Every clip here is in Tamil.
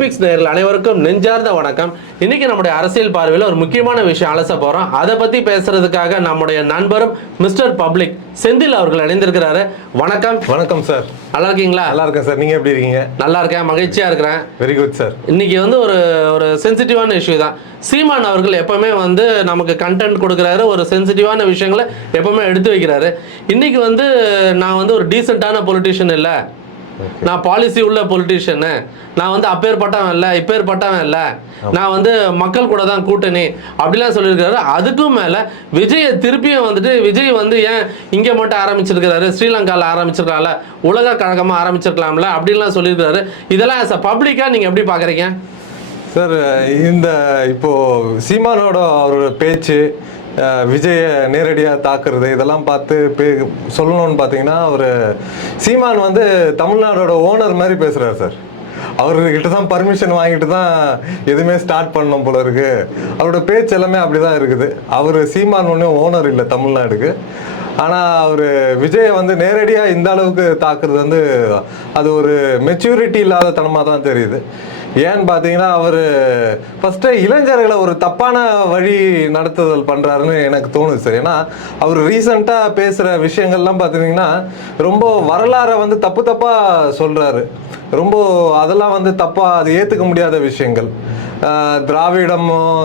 பிக்ஸ் நேரில் அனைவருக்கும் நெஞ்சார்ந்த வணக்கம். இன்னைக்கு நம்முடைய அரசியல் பார்வையில் ஒரு முக்கியமான விஷயம் அலச போறோம். அதை பத்தி பேசுறதுக்காக நம்முடைய நண்பரும் மிஸ்டர் பப்ளிக் செந்தில் அவர்கள் இணைந்திருக்கிறாரு. வணக்கம். வணக்கம் சார் நல்லா இருக்கீங்களா? நல்லா இருக்கேன் சார் நீங்க எப்படி இருக்கீங்க? நல்லா இருக்கேன். மகிழ்ச்சியா இருக்கிறேன். வெரி குட் சார் இன்னைக்கு வந்து ஒரு ஒரு சென்சிட்டிவான இஷ்யூ தான். சீமான் அவர்கள் எப்பவுமே வந்து நமக்கு கண்டென்ட் கொடுக்குறாரு. ஒரு சென்சிட்டிவான விஷயங்களை எப்பவுமே எடுத்து வைக்கிறாரு. இன்னைக்கு வந்து நான் வந்து ஒரு டீசெண்டான பொலிட்டிஷியன் இல்லை. நான் பாலிசி உள்ள பொலிட்டிஷியனு நான் வந்து அப்பேற்பட்டவன் இல்லை இப்பேற்பட்டவன் இல்லை. நான் வந்து மக்கள் கூட தான் கூட்டணி. அப்படிலாம் சொல்லியிருக்காரு அதுக்கும் மேலே விஜயை திருப்பியும் வந்துட்டு விஜய் வந்து ஏன் இங்கே மட்டும் ஆரம்பிச்சிருக்கிறாரு? ஸ்ரீலங்காவில் ஆரம்பிச்சிருக்கலாம்ல. உலக கழகமாக ஆரம்பிச்சிருக்கலாம்ல. அப்படின்லாம் சொல்லியிருக்காரு இதெல்லாம் ஆஸ் அ பப்ளிக்காக நீங்கள் எப்படி பார்க்குறீங்க? சார் இந்த இப்போ சீமானோட அவரோட பேச்சு விஜயை நேரடியாக தாக்குறது இதெல்லாம் பார்த்து பே சொல்லணும்னு பார்த்தீங்கன்னா அவர் சீமான் வந்து தமிழ்நாடோட ஓனர் மாதிரி பேசுகிறார் சார். அவர்கிட்ட தான் பர்மிஷன் வாங்கிட்டு தான் எதுவுமே ஸ்டார்ட் பண்ணணும் போல இருக்கு. அவரோட பேச்சு எல்லாமே அப்படி தான் இருக்குது. அவர் சீமான் ஒன்றும் ஓனர் இல்லை தமிழ்நாடுக்கு. ஆனால் அவர் விஜயை வந்து நேரடியாக இந்த அளவுக்கு தாக்குறது வந்து அது ஒரு மெச்சூரிட்டி இல்லாத தனமாக தான் தெரியுது. ஏன்னு பார்த்தீங்கன்னா அவர் ஃபஸ்ட்டு இளைஞர்களை ஒரு தப்பான வழி நடத்துதல் பண்ணுறாருன்னு எனக்கு தோணுது சார். ஏன்னா அவர் ரீசண்டாக பேசுகிற விஷயங்கள்லாம் பார்த்தீங்கன்னா ரொம்ப வரலாறை வந்து தப்பு தப்பாக சொல்கிறாரு ரொம்ப அதெல்லாம் வந்து தப்பாக அது ஏற்றுக்க முடியாத விஷயங்கள். திராவிடமும்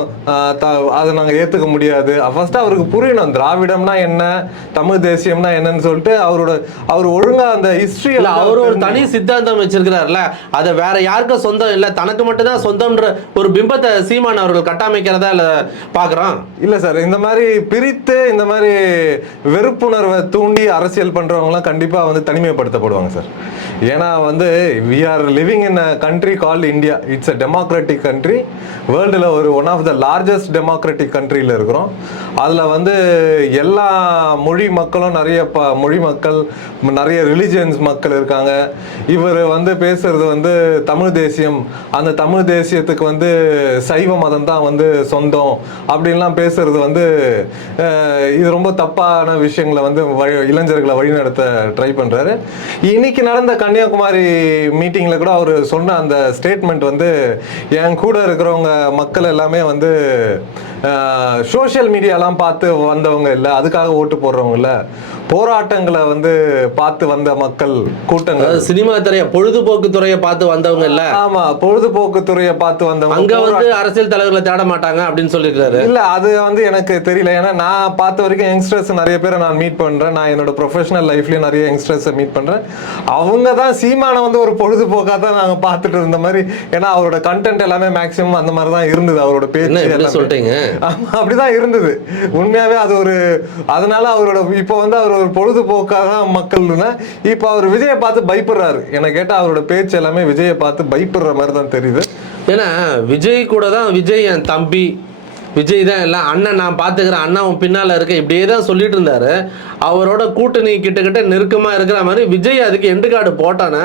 அதை நாங்கள் ஏற்றுக்க முடியாது. ஃபர்ஸ்ட் அவருக்கு புரியணும் திராவிடம்னா என்ன தமிழ் தேசியம்னா என்னன்னு சொல்லிட்டு அவரோட அவர் ஒழுங்கா அந்த ஹிஸ்டரி இல்ல அவர் ஒரு தனி சித்தாந்தம் வச்சிருக்கிறாருல. அதை வேற யாருக்கும் சொந்தம்? இல்ல தனக்கு மட்டும்தான் சொந்தம்ன்ற ஒரு பிம்பத்தை சீமான் அவர்கள் கட்டமைக்கிறதா இல்ல பாக்குறோம் இல்ல சார் இந்த மாதிரி பிரித்து இந்த மாதிரி வெறுப்புணர்வை தூண்டி அரசியல் பண்றவங்கலாம் கண்டிப்பா வந்து தனிமைப்படுத்தப்படுவாங்க சார். ஏன்னா வந்து we are living in a country call India it's a democratic country வேர்ல்டில் ஒரு one of the largest democratic கண்ட்ரியில் இருக்கிறோம். அதில் வந்து எல்லா மொழி மக்களும் நிறைய ப மொழி மக்கள் நிறைய ரிலிஜியன்ஸ் மக்கள் இருக்காங்க. இவர் வந்து பேசுறது வந்து தமிழ் தேசியம். அந்த தமிழ் தேசியத்துக்கு வந்து சைவ மதம் தான் வந்து சொந்தம். அப்படின்லாம் பேசுறது வந்து இது ரொம்ப தப்பான விஷயங்களை வந்து வழி இளைஞர்களை வழிநடத்த ட்ரை பண்ணுறாரு இன்னைக்கு நடந்த கன்னியாகுமரி மீட்டிங்கில் கூட அவர் சொன்ன அந்த ஸ்டேட்மெண்ட் வந்து என் கூட இருக்கிறவங்க மக்கள் எல்லாமே வந்து சோஷியல் மீடியாலாம் பார்த்து வந்தவங்க இல்லை அதுக்காக ஓட்டு போடுறவங்க இல்லை. போராட்டங்களை வந்து பார்த்து வந்த மக்கள் கூட்டங்கள். சினிமா துறைய பொழுதுபோக்கு துறையை பார்த்து வந்தவங்க இல்ல. ஆமா பொழுதுபோக்கு துறையை பார்த்து வந்தவங்க அங்க வந்து அரசியல் தலைவர்களை தேட மாட்டாங்க அப்படின்னு சொல்லியிருக்காரு. இல்ல அது வந்து எனக்கு தெரியல. ஏன்னா நான் பார்த்த வரைக்கும் யங்ஸ்டர்ஸ் நிறைய பேரை நான் மீட் பண்றேன். நான் என்னோட ப்ரொஃபஷனல் லைஃப்லயும் நிறைய யங்ஸ்டர்ஸை மீட் பண்றேன். அவங்க தான் சீமானை வந்து ஒரு பொழுதுபோக்காக தான் நாங்க பார்த்துட்டு இருந்த மாதிரி. ஏன்னா அவரோட கண்டென்ட் எல்லாமே மேக்ஸிமம் அந்த மாதிரி தான் இருந்தது அவரோட பேச்சு. சொல்லிட்டீங்க? ஆமாம் அப்படிதான் இருந்தது. உண்மையாவே அது ஒரு அதனால அவரோட இப்போ வந்து அவர் ஒரு பொழுதுபோக்காக தான் மக்கள்னா இப்போ அவர் விஜயை பார்த்து பயப்படுறாரு. என்னை கேட்டா அவரோட பேச்சு எல்லாமே விஜயை பார்த்து பயப்படுற மாதிரி தான் தெரியுது. ஏன்னா விஜய் கூட தான் விஜய் என் தம்பி விஜய் தான் எல்லாம் அண்ணன் நான் பார்த்துக்கிறேன் அண்ணன் அவன் பின்னால் இருக்க இப்படியே தான் சொல்லிட்டு இருந்தாரு. அவரோட கூட்டணி கிட்டக்கிட்ட நெருக்கமாக இருக்கிற மாதிரி விஜய் அதுக்கு எண்டு கார்டு போட்டானே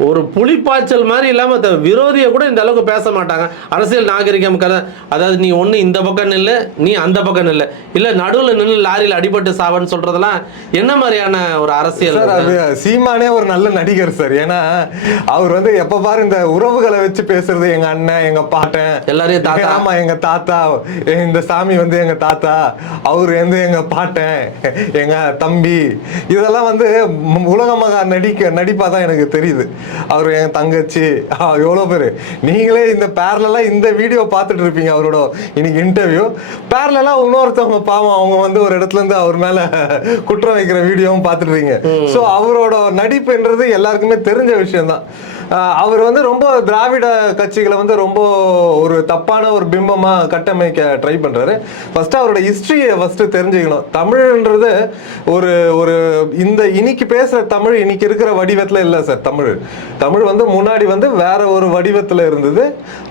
ஒரு புலிப்பாய்ச்சல் மாதிரி இல்லாமல் இந்த விரோதியை கூட இந்த அளவுக்கு பேச மாட்டாங்க. அரசியல் நாகரிகம் கதை. அதாவது நீ ஒன்று இந்த பக்கம் நில்லு நீ அந்த பக்கம் நில்லு. இல்லை நடுவில் நின்று லாரியில் அடிபட்டு சாவன்னு சொல்கிறதெல்லாம் என்ன மாதிரியான ஒரு அரசியல் அது? சீமானே ஒரு நல்ல நடிகர் சார். ஏன்னா அவர் வந்து எப்ப பாரு இந்த உறவுகளை வச்சு பேசுறது எங்க அண்ணன் எங்க பாட்டன் எல்லாரையும் தாத்தா. ஆமா எங்க தாத்தா இந்த சாமி வந்து எங்க தாத்தா அவர் வந்து எங்க பாட்டன் எங்க தம்பி. இதெல்லாம் வந்து ம்- உலக மகா நடிக்க நடிப்பா தான் எனக்கு தெரியுது. அவர் என் தங்கச்சி. ஆ, எவ்வளவு பேரு? நீங்களே இந்த பேரலாம் இந்த வீடியோ பார்த்துட்டு இருப்பீங்க அவரோட இன்னைக்கு இன்டர்வியூ பேரலாம் இன்னொருத்தவங்க பாவம் அவங்க வந்து ஒரு இடத்துல இருந்து அவர் மேல குற்றம் வைக்கிற வீடியோவும் பார்த்துருப்பீங்க ஸோ அவரோட நடிப்புன்றது எல்லாருக்குமே தெரிஞ்ச விஷயம் தான் அவர் வந்து ரொம்ப திராவிட கட்சிகளை வந்து ரொம்ப ஒரு தப்பான ஒரு பிம்பமா கட்டமைக்க ட்ரை பண்றாரு. ஃபர்ஸ்ட் அவரோட ஹிஸ்டரியை ஃபர்ஸ்ட் தெரிஞ்சுக்கணும். தமிழ்ன்றது ஒரு ஒரு இந்த இன்னைக்கு பேசுற தமிழ் இன்னைக்கு இருக்கிற வடிவத்துல இல்லை சார் தமிழ். தமிழ் வந்து முன்னாடி வந்து வேற ஒரு வடிவத்துல இருந்தது.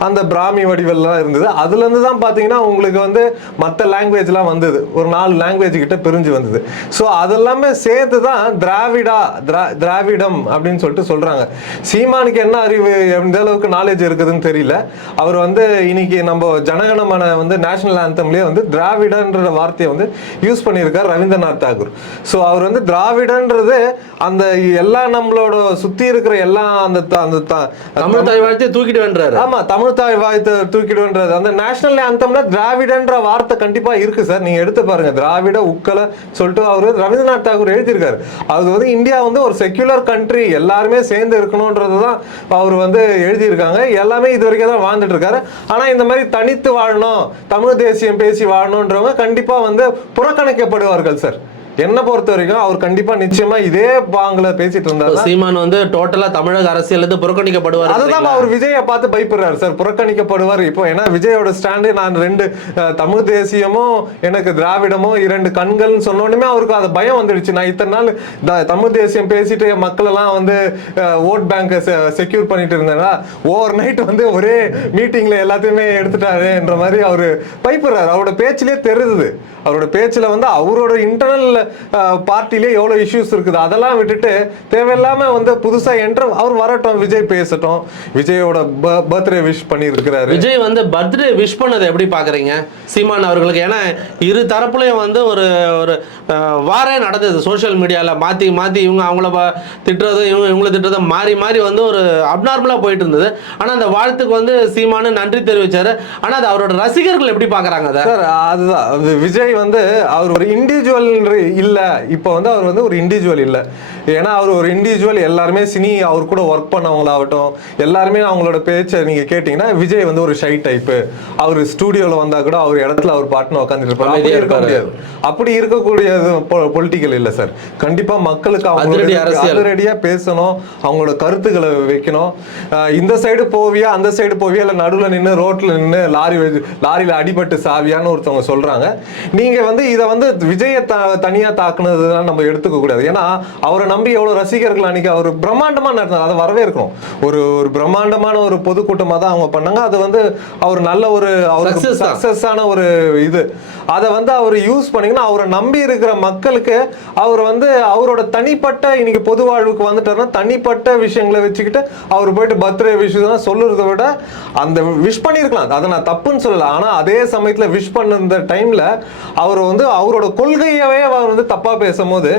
அந்த பிராமி வடிவெல்லாம் இருந்தது. அதுல இருந்து தான் பாத்தீங்கன்னா உங்களுக்கு வந்து மற்ற லாங்குவேஜ்லாம் வந்தது. ஒரு நாலு லாங்குவேஜ் கிட்ட பிரிஞ்சு வந்தது. ஸோ அதெல்லாமே சேர்த்து தான் திராவிடா திரா திராவிடம் அப்படின்னு சொல்லிட்டு சொல்றாங்க. சீமான் சீமானுக்கு என்ன அறிவு எந்த அளவுக்கு நாலேஜ் இருக்குதுன்னு தெரியல. அவர் வந்து இன்னைக்கு நம்ம ஜனகணமன வந்து நேஷனல் ஆந்தம்லயே வந்து திராவிடன்ற வார்த்தையை வந்து யூஸ் பண்ணியிருக்கார் ரவீந்திரநாத் தாகூர். ஸோ அவர் வந்து திராவிடன்றது அந்த எல்லா நம்மளோட சுத்தி இருக்கிற எல்லா அந்த அந்த தமிழ் தாய் வாழ்த்தையை தூக்கிட்டு வென்றாரு ஆமா தமிழ் தாய் வாய்த்து தூக்கிடுன்றது அந்த நேஷனல் ஆந்தம்ல திராவிடன்ற வார்த்தை கண்டிப்பா இருக்கு சார். நீங்க எடுத்து பாருங்க. திராவிட உக்கல சொல்லிட்டு அவரு ரவீந்திரநாத் தாகூர் எழுதியிருக்காரு. அது வந்து இந்தியா வந்து ஒரு செக்யுலர் கண்ட்ரி எல்லாருமே சேர்ந்து இருக்கணும்ன்றது தான் அவர் வந்து எழுதியிருக்காங்க. எல்லாமே இது வரைக்கும் தான் வாழ்ந்துட்டு இருக்காரு. ஆனா இந்த மாதிரி தனித்து வாழணும் தமிழ் தேசியம் பேசி வாழணுன்றவங்க கண்டிப்பா வந்து புறக்கணிக்கப்படுவார்கள் சார். என்ன பொறுத்த வரைக்கும் அவர் கண்டிப்பா நிச்சயமா இதே பாங்குல பேசிட்டு இருந்தாரு சீமான் வந்து டோட்டலா தமிழக அரசியல் இருந்து புறக்கணிக்கப்படுவார் அதுதான் அவர் விஜயை பார்த்து பயப்படுறாரு. சார் புறக்கணிக்கப்படுவார். இப்போ ஏன்னா விஜயோட ஸ்டாண்டு நான் ரெண்டு தமிழ் தேசியமும் எனக்கு திராவிடமும் இரண்டு கண்கள்னு சொன்னோடனே அவருக்கு அது பயம் வந்துடுச்சு. நான் இத்தனை நாள் தமிழ் தேசியம் பேசிட்டு மக்கள் எல்லாம் வந்து ஓட் பேங்கை செக்யூர் பண்ணிட்டு இருந்தேன்னா ஓவர் நைட் வந்து ஒரே மீட்டிங்ல எல்லாத்தையுமே எடுத்துட்டாருன்ற மாதிரி அவரு பயப்படுறாரு. அவரோட பேச்சிலே தெரியுது. அவரோட பேச்சுல வந்து அவரோட இன்டர்னல் பார்ட்டிலே எவ்வளவு இஷ்யூஸ் இருக்குது? அதெல்லாம் விட்டுட்டு தேவையில்லாம வந்து புதுசா என்ட்ரு அவர் வரட்டும். விஜய் பேசட்டும். விஜயோட பர்த்டே விஷ் பண்ணியிருக்கிறாரு. விஜய் வந்து பர்த்டே விஷ் பண்ணதை எப்படி பாக்குறீங்க சீமான் அவர்களுக்கு? ஏன்னா இரு தரப்புலையும் வந்து ஒரு ஒரு வாரே நடந்தது சோஷியல் மீடியால மாத்தி மாத்தி இவங்க அவங்கள திட்டுறது இவங்க இவங்கள திட்டுறது மாறி மாறி வந்து ஒரு அப்நார்மலா போயிட்டு இருந்தது. ஆனா அந்த வாழ்த்துக்கு வந்து சீமானு நன்றி தெரிவிச்சாரு. ஆனா அது அவரோட ரசிகர்கள் எப்படி பாக்குறாங்க அதை? சார் அதுதான். அது விஜய் வந்து அவர் ஒரு இண்டிவிஜுவல் இல்ல இப்போ வந்து அவர் வந்து ஒரு இண்டிவிஜுவல் இல்ல. ஏன்னா அவர் ஒரு இண்டிவிஜுவல் எல்லாருமே சினி அவர் கூட ஒர்க் பண்ணவங்களாகட்டும் எல்லாருமே அவங்களோட பேச்சை நீங்க கேட்டீங்கன்னா விஜய் வந்து ஒரு ஷை டைப்பு அவர் ஸ்டூடியோல வந்தா கூட அவர் இடத்துல அவர் பாட்டுன்னு உட்காந்துட்டு இருப்பாரு. அப்படி அமைதியா இருக்க இருப்பாரு. முடியாது. அப்படி இருக்கக்கூடியது பொலிட்டிக்கல் இல்ல சார் கண்டிப்பா மக்களுக்கு அவங்க. அதிரடியா பேசணும். அவங்களோட கருத்துக்களை வைக்கணும். இந்த சைடு போவியா அந்த சைடு போவியா இல்ல நடுவுல நின்னு ரோட்ல நின்னு லாரி லாரியில அடிபட்டு சாவியான்னு ஒருத்தவங்க சொல்றாங்க. நீங்க வந்து இத வந்து விஜய த- தனியா தாக்குனதுதான் நம்ம எடுத்துக்க கூடாது. ஏன்னா அவரை நம்பி எவ்வளவு ரசிகர்கள் அன்னைக்கு அவர் பிரம்மாண்டமா நடந்தார் அதை வரவே இருக்கணும் ஒரு ஒரு பிரம்மாண்டமான ஒரு பொதுக்கூட்டமா தான் அவங்க பண்ணாங்க. அது வந்து அவர் நல்ல ஒரு அவருக்கு Success தான். சக்சஸான ஒரு இது. அதை வந்து அவர் யூஸ் பண்ணீங்கன்னா அவரை நம்பி இருக்கிற மக்களுக்கு அவர் வந்து அவரோட தனிப்பட்ட இன்னைக்கு பொது வாழ்வுக்கு வந்துட்டாருன்னா தனிப்பட்ட விஷயங்களை வச்சுக்கிட்டு அவர் போயிட்டு பர்த்டே விஷயம் சொல்லுறதை விட அந்த விஷ் பண்ணியிருக்கலாம். அதை நான் தப்புன்னு சொல்லல. ஆனா அதே சமயத்துல விஷ் பண்ண டைம்ல அவர் வந்து அவரோட கொள்கையவே அவர் வந்து தப்பா பேசும்போது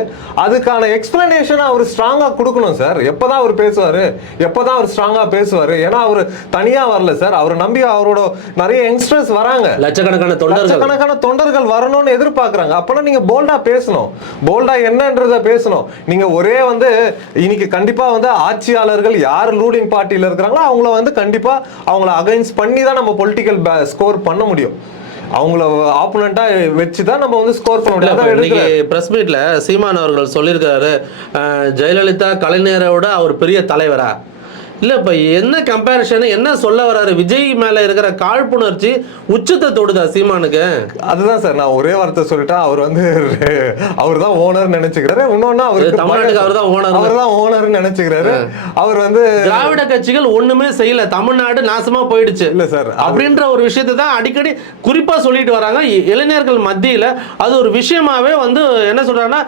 அதுக்கான எக்ஸ்பிளனேஷன் அவர் ஸ்ட்ராங்கா கொடுக்கணும் சார் எப்பதான் அவர் பேசுவாரு எப்பதான் அவர் ஸ்ட்ராங்கா பேசுவாரு. ஏன்னா அவர் தனியா வரல சார் அவரை நம்பி அவரோட நிறைய யங்ஸ்டர்ஸ் வராங்க. லட்சக்கணக்கான தொண்டர்கள். லட்சக்கணக்கான தொண்டர்கள் வரணும்னு எதிர்பார்க்கறாங்க. அப்பனா நீங்க போல்டா பேசணும். போல்டா என்னன்றத பேசணும். நீங்க ஒரே வந்து இன்னைக்கு கண்டிப்பா வந்து ஆட்சியாளர்கள் யார் ரூலிங் பார்ட்டியில இருக்கிறாங்களோ அவங்கள வந்து கண்டிப்பா அவங்கள அகைன்ஸ்ட் பண்ணி தான் நம்ம பொலிட்டிக்கல் ஸ்கோர் பண்ண முடியும். அவங்கள ஆப்போனண்டா வச்சு தான் நம்ம வந்து ஸ்கோர் பண்ண முடியும். இன்னைக்கு பிரஸ் மீட்ல சீமான் அவர்கள் சொல்லியிருக்காரு ஜெயலலிதா கலைஞரை விட அவர் பெரிய தலைவரா? இல்ல இப்ப என்ன கம்பேரிஷன் என்ன சொல்ல வராரு? விஜய் மேல இருக்கிற காழ்ப்புணர்ச்சி உச்சத்தை தொடுதா சீமானுக்கு? அதுதான் சார் நான் ஒரே வார்த்தை சொல்லிட்டேன் அவர் வந்து அவர் தான் ஓனர் நினைச்சுக்கிறாரு. இன்னொன்னு அவருக்கு தமிழ்நாட்டுக்கு அவர்தான் owner. அவர் தான் ஓனர் நினைச்சுக்கிறாரு. அவர் வந்து திராவிட கட்சிகள் ஒண்ணுமே செய்யல. தமிழ்நாடு நாசமா போயிடுச்சு. இல்ல சார் அப்படின்ற ஒரு விஷயத்தை தான் அடிக்கடி குறிப்பா சொல்லிட்டு வராங்க. இளைஞர்கள் மத்தியில அது ஒரு விஷயமாவே வந்து என்ன சொல்றாங்கன்னா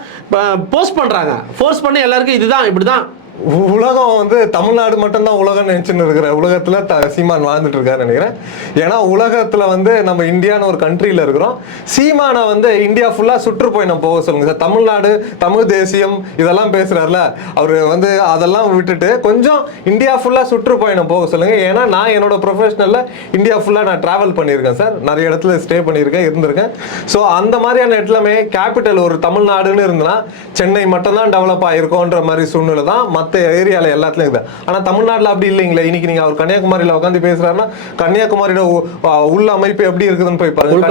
போஸ்ட் பண்றாங்க. ஃபோர்ஸ் பண்ணி எல்லாருக்கும் இதுதான் இப்படிதான். உலகம் வந்து தமிழ்நாடு மட்டும்தான் உலகம் நினைச்சுன்னு இருக்கிற உலகத்துல த- சீமான் வாழ்ந்துட்டு இருக்காரு நினைக்கிறேன். ஏன்னா உலகத்துல வந்து நம்ம இந்தியான்னு ஒரு கண்ட்ரியில இருக்கிறோம். சீமானை வந்து இந்தியா ஃபுல்லா சுற்றுப்பயணம் போக சொல்லுங்க சார். தமிழ்நாடு தமிழ் தேசியம் இதெல்லாம் பேசுறாருல. அவர் வந்து அதெல்லாம் விட்டுட்டு கொஞ்சம் இந்தியா ஃபுல்லா சுற்றுப்பயணம் போக சொல்லுங்க. ஏன்னா நான் என்னோட ப்ரொஃபஷனல்ல இந்தியா ஃபுல்லா நான் டிராவல் பண்ணியிருக்கேன் சார். நிறைய இடத்துல ஸ்டே பண்ணியிருக்கேன் இருந்திருக்கேன். ஸோ அந்த மாதிரியான இடத்துலமே கேபிட்டல் ஒரு தமிழ்நாடுன்னு இருந்ததுன்னா சென்னை மட்டும்தான் டெவலப் ஆயிருக்கோன்ற மாதிரி சூழ்நிலை தான் மற்ற ஏரியால எல்லாத்துலயும் இருக்குது? ஆனா தமிழ்நாட்டுல அப்படி இல்லைங்களே. இன்னைக்கு நீங்க அவர் கன்னியாகுமரியில உட்காந்து பேசுறாருன்னா கன்னியாகுமரியோட உ- ஆ, உள் அமைப்பு எப்படி இருக்குதுன்னு போய் பாருங்க.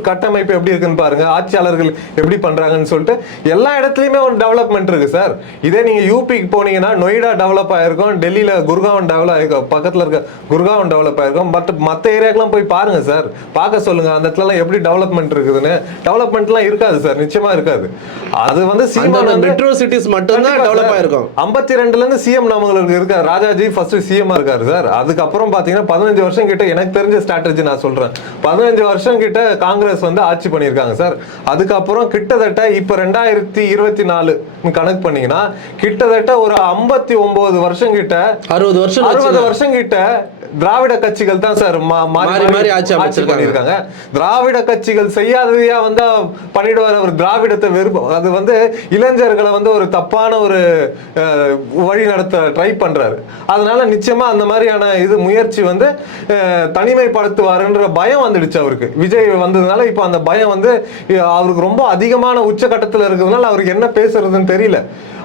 கட்டமைப்பு. எப்படி இருக்குன்னு பாருங்க. ஆட்சியாளர்கள் எப்படி பண்றாங்கன்னு சொல்லிட்டு எல்லா இடத்துலயுமே ஒரு டெவலப்மெண்ட் இருக்கு சார் இதே நீங்க யூபிக்கு போனீங்கன்னா நொய்டா டெவலப் ஆயிருக்கும் டெல்லியில குர்காவன் டெவலப் ஆயிருக்கும் பக்கத்துல இருக்க குர்காவன் டெவலப் ஆயிருக்கும். பட் மத்த ஏரியாக்கெல்லாம் போய் பாருங்க சார் பார்க்க சொல்லுங்க அந்த இடத்துல எப்படி டெவலப்மெண்ட் இருக்குதுன்னு. டெவலப்மெண்ட்லாம் இருக்காது சார் நிச்சயமா இருக்காது. அது வந்து சீமான் மெட்ரோ சிட்டிஸ் மட்டும்தான் டெவலப் ஆயிருக்கும். எண்பத்தி ரெண்டுல இருந்து சிஎம் நம்மளுக்கு இருக்காரு. ராஜாஜி ஃபர்ஸ்ட் சிஎம் இருக்காரு சார். அதுக்கப்புறம் பாத்தீங்கன்னா பதினஞ்சு வருஷம் கிட்ட எனக்கு தெரிஞ்ச ஸ்ட்ராட்டஜி நான் சொல்றேன். பதினஞ்சு வருஷம் கிட்ட காங்கிரஸ் வந்து ஆட்சி பண்ணியிருக்காங்க சார். அதுக்கப்புறம் கிட்டத்தட்ட இப்ப ரெண்டாயிரத்தி இருபத்தி நாலு கணக்கு பண்ணீங்கன்னா கிட்டத்தட்ட ஒரு ஐம்பத்தி ஒன்பது வருஷம் கிட்ட அறுபது வருஷம் அறுபது. வருஷம் கிட்ட திராவிட கட்சிகள் தான் சார் மாறி மாறி ஆட்சி. பண்ணியிருக்காங்க. திராவிட கட்சிகள் செய்யாததையா வந்து பண்ணிடுவார் அவர். திராவிடத்தை விரும்ப அது வந்து இளைஞர்களை வந்து ஒரு தப்பான ஒரு வழி நடத்த ட்ரை பண்றாரு. அதனால நிச்சயமா அந்த மாதிரியான இது முயற்சி வந்து அஹ், தனிமைப்படுத்துவாருன்ற பயம் வந்துடுச்சு அவருக்கு. விஜய் வந்ததுனால இப்போ அந்த பயம் வந்து அவருக்கு ரொம்ப அதிகமான உச்சகட்டத்தில் இருக்கிறதுனால அவருக்கு என்ன பேசுறதுன்னு தெரியல.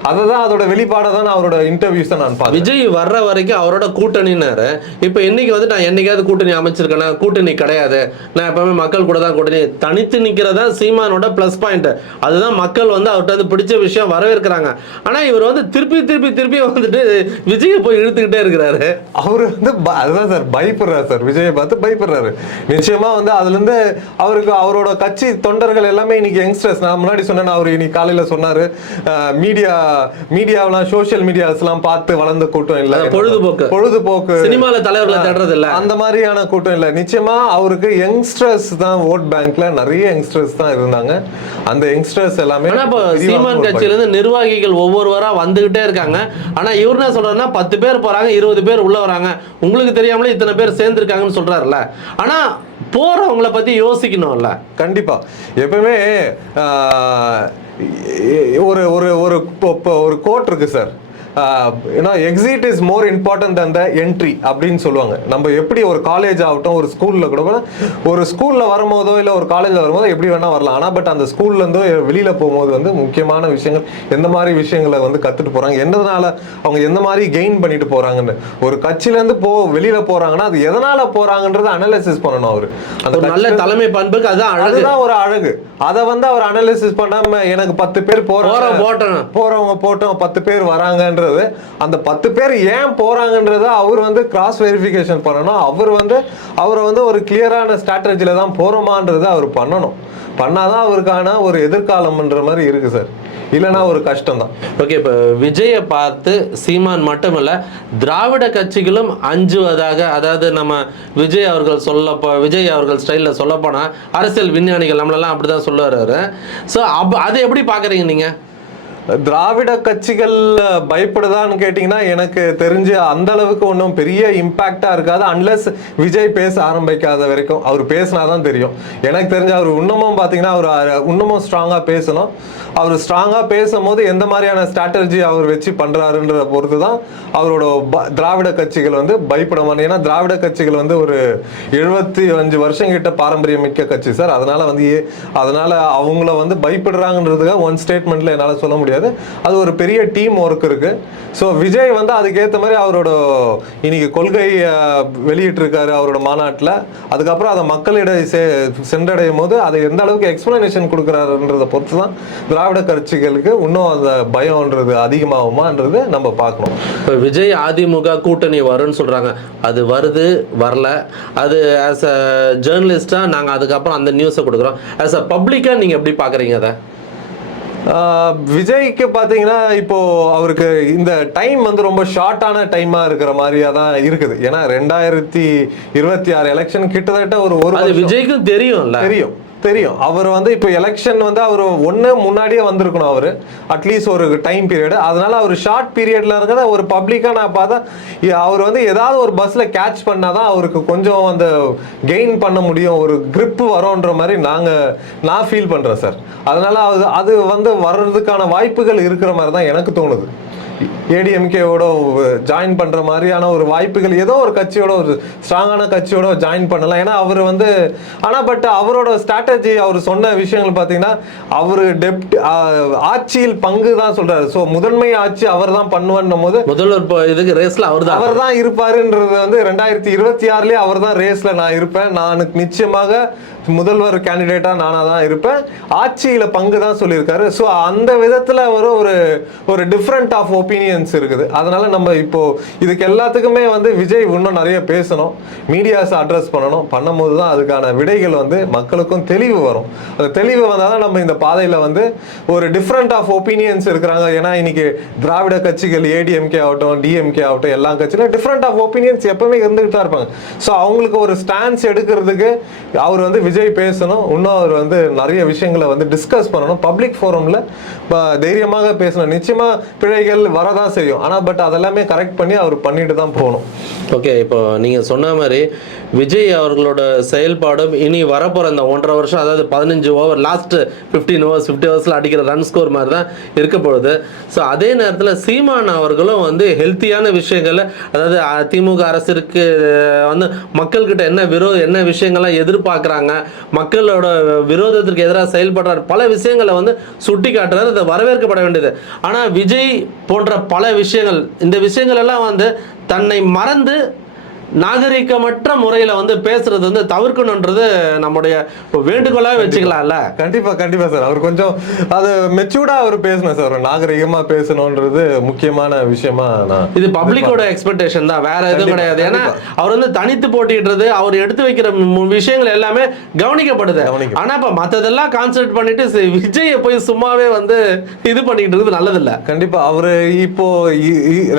அதை தான் அதோட வெளிப்பாடை தான் அவரோட இன்டர்வியூஸ் தான் நான் பார்த்தேன். விஜய் வர்ற வரைக்கும் அவரோட கூட்டணினாரு இப்போ இன்னைக்கு வந்து நான் என்னைக்காவது கூட்டணி அமைச்சிருக்கேனா கூட்டணி கிடையாது. நான் எப்பவுமே மக்கள் கூட தான் கூட்டணி. தனித்து நிற்கிறதா சீமானோட ப்ளஸ் பாயிண்ட் அதுதான் மக்கள் வந்து அவர்கிட்ட வந்து பிடிச்ச விஷயம் வரவேற்கிறாங்க. ஆனா இவர் வந்து திருப்பி திருப்பி திருப்பி வந்துட்டு விஜயை போய் இழுத்துக்கிட்டே இருக்கிறாரு. அவர் வந்து அதுதான் சார் பயப்படுறாரு சார். விஜயை பார்த்து பயப்படுறாரு. நிச்சயமா வந்து அதுல இருந்து அவருக்கு அவரோட கட்சி தொண்டர்கள் எல்லாமே இன்னைக்கு யங்ஸ்டர்ஸ் நான் முன்னாடி சொன்னேன் அவர் இன்னைக்கு காலையில சொன்னாரு. மீடியா மீடியாவெல்லாம் சோஷியல் மீடியாஸ்லாம் பார்த்து வளர்ந்த கூட்டம் இல்ல. பொழுதுபோக்கு. பொழுதுபோக்கு. சினிமால தலைவர்களை தேடுறது இல்ல. அந்த மாதிரியான கூட்டம் இல்ல. நிச்சயமா அவருக்கு யங்ஸ்டர்ஸ் தான் ஓட் பேங்க்ல நிறைய யங்ஸ்டர்ஸ் தான் இருந்தாங்க. அந்த யங்ஸ்டர்ஸ் எல்லாமே இப்போ சீமான் ஒரு கட்சியில இருந்து நிர்வாகிகள் ஒவ்வொருவரா வந்துகிட்டே இருக்காங்க. ஆனா இவர் என்ன சொல்றாருன்னா பத்து பேர் போறாங்க இருபது பேர் உள்ள வராங்க. உங்களுக்கு தெரியாமலே இத்தனை பேர் சேர்ந்திருக்காங்கன்னு சொல்றாருல்ல. ஆனா போகிறவங்கள பற்றி யோசிக்கணும்ல. கண்டிப்பாக எப்பவுமே ஒரு ஒரு ஒரு இப்போ- ஒரு கோட் இருக்குது சார். ஏன்னா exit is more important the entry அப்படின்னு சொல்லுவாங்க. நம்ம எப்படி ஒரு காலேஜ் ஆகட்டும் ஒரு ஸ்கூலில் கூட ஒரு ஸ்கூலில் வரும்போதோ இல்லை ஒரு காலேஜில் வரும்போதோ எப்படி வேணால் வரலாம். ஆனால் பட் அந்த ஸ்கூல்லேருந்தோ வெளியில் போகும்போது வந்து முக்கியமான விஷயங்கள் எந்த மாதிரி விஷயங்களை வந்து கற்றுட்டு போகிறாங்க என்னதுனால அவங்க எந்த மாதிரி கெயின் பண்ணிட்டு போகிறாங்கன்னு ஒரு கட்சியிலேருந்து போ வெளியில் போகிறாங்கன்னா அது எதனால் போகிறாங்கன்றதை அனலைசிஸ் பண்ணணும் அவர். அந்த ஒரு நல்ல தலைமை பண்புக்கு அதுதான் அழகு. அதுதான் ஒரு அழகு. அத வந்து அவர் அனலைசிஸ் பண்ணாம எனக்கு பத்து பேர் போறாங்க. போட்டோம். போறவங்க போட்டோம் பத்து பேர் வராங்கன்றது அந்த பத்து பேர் ஏன் போறாங்கன்றத அவர் வந்து கிராஸ் வெரிஃபிகேஷன் பண்ணணும். அவர் வந்து அவரை வந்து ஒரு கிளியரான ஸ்ட்ராட்டஜியில் தான் போகிறோமான்றதை அவர் பண்ணணும். பண்ணாதான் அவருக்கான ஒரு எதிர்காலம்ன்ற மாதிரி இருக்கு சார் இல்லைன்னா ஒரு கஷ்டம் தான் ஓகே இப்போ விஜயை பார்த்து சீமான் மட்டுமல்ல திராவிட கட்சிகளும் அஞ்சுவதாக அதாவது நம்ம விஜய் அவர்கள் சொல்ல விஜய் அவர்கள் ஸ்டைலில் சொல்லப்போனால் அரசியல் விஞ்ஞானிகள் நம்மளெல்லாம் அப்படி தான் சொல்லுவார் அவர். ஸோ அப் அது எப்படி பார்க்குறீங்க நீங்கள் திராவிட கட்சிகள் பயப்படுதான்னு கேட்டிங்கன்னா எனக்கு தெரிஞ்சு அந்த அளவுக்கு ஒன்றும் பெரிய இம்பாக்டா இருக்காது அன்லெஸ் விஜய் பேச ஆரம்பிக்காத வரைக்கும். அவர் பேசினாதான் தெரியும். எனக்கு தெரிஞ்ச அவர் இன்னமும் பார்த்தீங்கன்னா அவர் இன்னமும் ஸ்ட்ராங்காக பேசணும். அவர் ஸ்ட்ராங்காக பேசும்போது எந்த மாதிரியான ஸ்ட்ராட்டஜி அவர் வச்சு பண்ணுறாருன்றத பொறுத்து தான் அவரோட ப- திராவிட கட்சிகள் வந்து பயப்பட மாட்டேன் ஏன்னா திராவிட கட்சிகள் வந்து ஒரு எழுபத்தி அஞ்சு வருஷம் கிட்ட பாரம்பரியம் மிக்க கட்சி சார். அதனால் வந்து ஏ- அவங்கள வந்து பயப்படுறாங்கன்றதுக்காக ஒன் ஸ்டேட்மெண்ட்டில் என்னால் சொல்ல முடியாது. அது ஒரு பெரிய டீம் ஒர்க் இருக்கு. ஸோ விஜய் வந்து அதுக்கேற்ற மாதிரி அவரோட இன்னைக்கு கொள்கை வெளியிட்டிருக்காரு அவரோட மாநாட்டில். அதுக்கப்புறம் அதை மக்களிடையே செ- சென்றடையும் போது அதை எந்த அளவுக்கு எக்ஸ்பிளனேஷன் கொடுக்குறாருன்றதை பொறுத்து தான் திராவிட கட்சிகளுக்கு இன்னும் அந்த பயம்ன்றது அதிகமாகுமான்றது நம்ம பார்க்கணும். இப்போ விஜய் அதிமுக கூட்டணி வரும்னு சொல்கிறாங்க அது வருது வரல. அது ஆஸ் அ ஜேர்னலிஸ்டாக நாங்கள் அதுக்கப்புறம் அந்த நியூஸை கொடுக்குறோம். ஆஸ் அ பப்ளிக்காக நீங்கள் எப்படி பார்க்குறீங்க அதை? விஜய்க்கு பார்த்தீங்கன்னா இப்போ அவருக்கு இந்த டைம் வந்து ரொம்ப ஷார்ட்டான டைமா இருக்கிற மாதிரியா தான் இருக்குது. ஏன்னா ரெண்டாயிரத்தி இருபத்தி ஆறு எலெக்ஷன் கிட்டத்தட்ட ஒரு ஒரு விஜய்க்கும் தெரியும்ல. தெரியும். தெரியும். அவர் வந்து இப்போ எலெக்ஷன் வந்து அவர் ஒன்று முன்னாடியே வந்திருக்கணும் அவர். அட்லீஸ்ட் ஒரு டைம் பீரியட் அதனால அவர் ஷார்ட் பீரியடில் இருக்கிறத ஒரு பப்ளிக்காக நான் பார்த்தா அவர் வந்து ஏதாவது ஒரு பஸ்ஸில் கேட்ச் பண்ணாதான் அவருக்கு கொஞ்சம் அந்த கெயின் பண்ண முடியும். ஒரு கிரிப்பு வரோன்ற மாதிரி நாங்கள் நான் ஃபீல் பண்ணுறேன் சார் அதனால அது அது வந்து வர்றதுக்கான வாய்ப்புகள் இருக்கிற மாதிரி தான் எனக்கு தோணுது. ஏடிஎம்கேவோட ஜாயின் பண்ற மாதிரியான ஒரு வாய்ப்புகள் ஏதோ ஒரு கட்சியோட ஒரு ஸ்ட்ராங்கான கட்சியோட ஜாயின் பண்ணலாம். ஏன்னா அவர் வந்து ஆனா பட் அவரோட ஸ்ட்ராட்டஜி அவர் சொன்ன விஷயங்கள் பார்த்தீங்கன்னா அவர் டெப்ட் ஆட்சியில் பங்கு தான் சொல்றாரு. ஸோ முதன்மை ஆட்சி அவர் தான் பண்ணுவான்னும் போது முதல்வர் இதுக்கு ரேஸில் அவர் தான் அவர் தான் இருப்பாருன்றது வந்து ரெண்டாயிரத்தி இருபத்தி ஆறுலயே அவர் தான் ரேஸ்ல நான் இருப்பேன். நான் நிச்சயமாக முதல்வர் கேண்டிடேட்டாக நானாக தான் இருப்பேன். ஆட்சியில் பங்கு தான் சொல்லியிருக்காரு. ஸோ அந்த விதத்தில் ஒரு ஒரு ஒரு டிஃப்ரெண்ட் ஆஃப் ஒப்பீனியன்ஸ் இருக்குது. அதனால் நம்ம இப்போது இதுக்கு எல்லாத்துக்குமே வந்து விஜய் இன்னும் நிறைய பேசணும். மீடியாஸ் அட்ரஸ் பண்ணணும். பண்ணும்போது தான் அதுக்கான விடைகள் வந்து மக்களுக்கும் தெளிவு வரும். அந்த தெளிவு வந்தால் தான் நம்ம இந்த பாதையில் வந்து ஒரு டிஃப்ரெண்ட் ஆஃப் ஒப்பீனியன்ஸ் இருக்கிறாங்க. ஏன்னா இன்னைக்கு திராவிட கட்சிகள் ஏடிஎம்கே ஆகட்டும் டிஎம்கே ஆகட்டும் எல்லா கட்சியிலும் டிஃப்ரெண்ட் ஆஃப் ஒப்பீனியன்ஸ் எப்பவுமே இருந்துகிட்டு தான் இருப்பாங்க. ஸோ அவங்களுக்கு ஒரு ஸ்டான்ஸ் எடுக்கிறதுக்கு அவர் வந்து விஜய் பேசணும். இன்னும் அவர் வந்து நிறைய விஷயங்களை வந்து டிஸ்கஸ் பண்ணணும். பப்ளிக் ஃபோரமில் தைரியமாக பேசணும். நிச்சயமா பிழைகள் வரதான் செய்யும். ஆனால் பட் அதெல்லாமே கரெக்ட் பண்ணி அவர் பண்ணிட்டு தான் போகணும். ஓகே இப்போ நீங்கள் சொன்ன மாதிரி விஜய் அவர்களோட செயல்பாடும் இனி வரப்போகிற இந்த ஒன்றரை வருஷம் அதாவது பதினஞ்சு over last fifteen overs fifty ஓவர்ஸில் அடிக்கிற ரன் ஸ்கோர் மாதிரி தான் இருக்க போகுது. ஸோ அதே நேரத்தில் சீமான் அவர்களும் வந்து ஹெல்த்தியான விஷயங்களை அதாவது திமுக அரசிற்கு வந்து மக்கள்கிட்ட என்ன விரோ என்ன விஷயங்கள்லாம் எதிர்பார்க்குறாங்க மக்களோட விரோதத்திற்கு எதிராக செயல்படுறாரு பல விஷயங்களை வந்து சுட்டி காட்டுறாரு அதை வரவேற்கப்பட வேண்டியது. ஆனால் விஜய் போன்ற பல விஷயங்கள் இந்த விஷயங்கள் எல்லாம் வந்து தன்னை மறந்து நாகரிகமற்ற முறையில் வந்து பேசுறது வந்து தவிர்க்கணுன்றது நம்முடைய வேண்டுகோளாக வச்சுக்கலாம்ல? கண்டிப்பா கண்டிப்பா சார். அவர் கொஞ்சம் அது மெச்சூர்டா அவர் பேசணும் சார். நாகரிகமா பேசணுன்றது முக்கியமான விஷயமா நான் இது பப்ளிக்கோட எக்ஸ்பெக்டேஷன் தான். வேற எதுவும் கிடையாது. ஏன்னா. அவர் வந்து தனித்து போட்டிடுறது அவர் எடுத்து வைக்கிற விஷயங்கள் எல்லாமே கவனிக்கப்படுது. கவனிக்கப்படுது. ஆனா இப்ப மத்ததெல்லாம் கான்சென்ட்ரேட் பண்ணிட்டு விஜயை போய் சும்மாவே வந்து இது பண்ணிட்டு இருக்கிறது நல்லதில்ல. கண்டிப்பா. அவரு இப்போ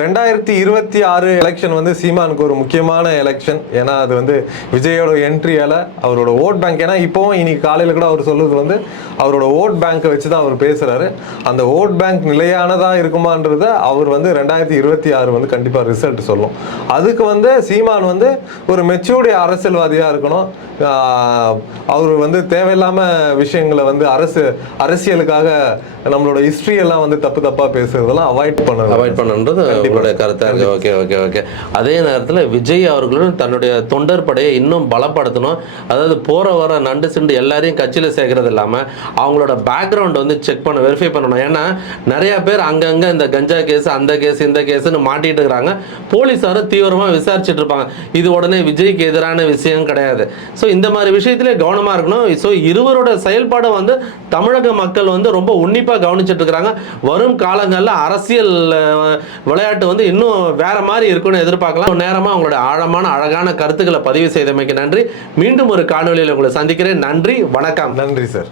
ரெண்டாயிரத்தி இருபத்தி ஆறு எலெக்ஷன் வந்து சீமானுக்கு ஒரு முக்கியமான எலெக்ஷன் ஏன்னா அது வந்து விஜயோட என்ட்ரியால அவரோட ஓட் பேங்க் ஏன்னா இப்போவும் இன்னைக்கு காலையில கூட அவர் சொல்றது வந்து அவரோட ஓட் பேங்கை வச்சு தான் அவர் பேசுறாரு. அந்த ஓட் பேங்க் நிலையானதா இருக்குமான்றத அவர் வந்து ரெண்டாயிரத்தி இருபத்தி ஆறு வந்து கண்டிப்பா ரிசல்ட் சொல்லும். அதுக்கு வந்து சீமான் வந்து ஒரு மெச்சூர்டு அரசியல்வாதியா இருக்கணும். அவர் வந்து தேவையில்லாம விஷயங்களை வந்து அரசு அரசியலுக்காக நம்மளோட ஹிஸ்டரி எல்லாம் வந்து தப்பு தப்பா பேசுறதெல்லாம் அவாய்ட் பண்ணணும். அவாய்ட் பண்ணணுன்றது உங்களுடைய கருத்தா? இருக்கு ஓகே ஓகே ஓகே அதே நேரத்தில் விஜய் அவர்களும் தன்னுடைய தொண்டர் படையை இன்னும் பலப்படுத்தணும். அதாவது போற வர நண்டு சிண்டு எல்லாரையும் கட்சியில் சேர்க்கறது இல்லாமல் அவங்களோட பேக்ரவுண்ட் வந்து செக் பண்ண வெரிஃபை பண்ணணும். ஏன்னா நிறைய பேர் அங்கங்கே இந்த கஞ்சா கேஸ் அந்த கேஸ் இந்த கேஸ்ன்னு மாட்டிட்டு இருக்கிறாங்க. போலீஸாரும் தீவிரமாக விசாரிச்சுட்டு இருப்பாங்க. இது உடனே விஜய்க்கு எதிரான விஷயம் கிடையாது. ஸோ இந்த மாதிரி விஷயத்திலே கவனமாக இருக்கணும். ஸோ இருவரோட செயல்பாடும் வந்து தமிழக மக்கள் வந்து ரொம்ப உன்னிப்பாக கவனிச்சிட்டு இருக்கிறாங்க. வரும் காலங்களில் அரசியல் விளையாட்டு வந்து இன்னும் வேற மாதிரி இருக்கும்னு எதிர்பார்க்கலாம். நேரமாக உங்களோட ஆழமான அழகான கருத்துக்களை பதிவு செய்தமைக்கு நன்றி. மீண்டும் ஒரு காணொலியில் உங்களை சந்திக்கிறேன். நன்றி வணக்கம். நன்றி சார்.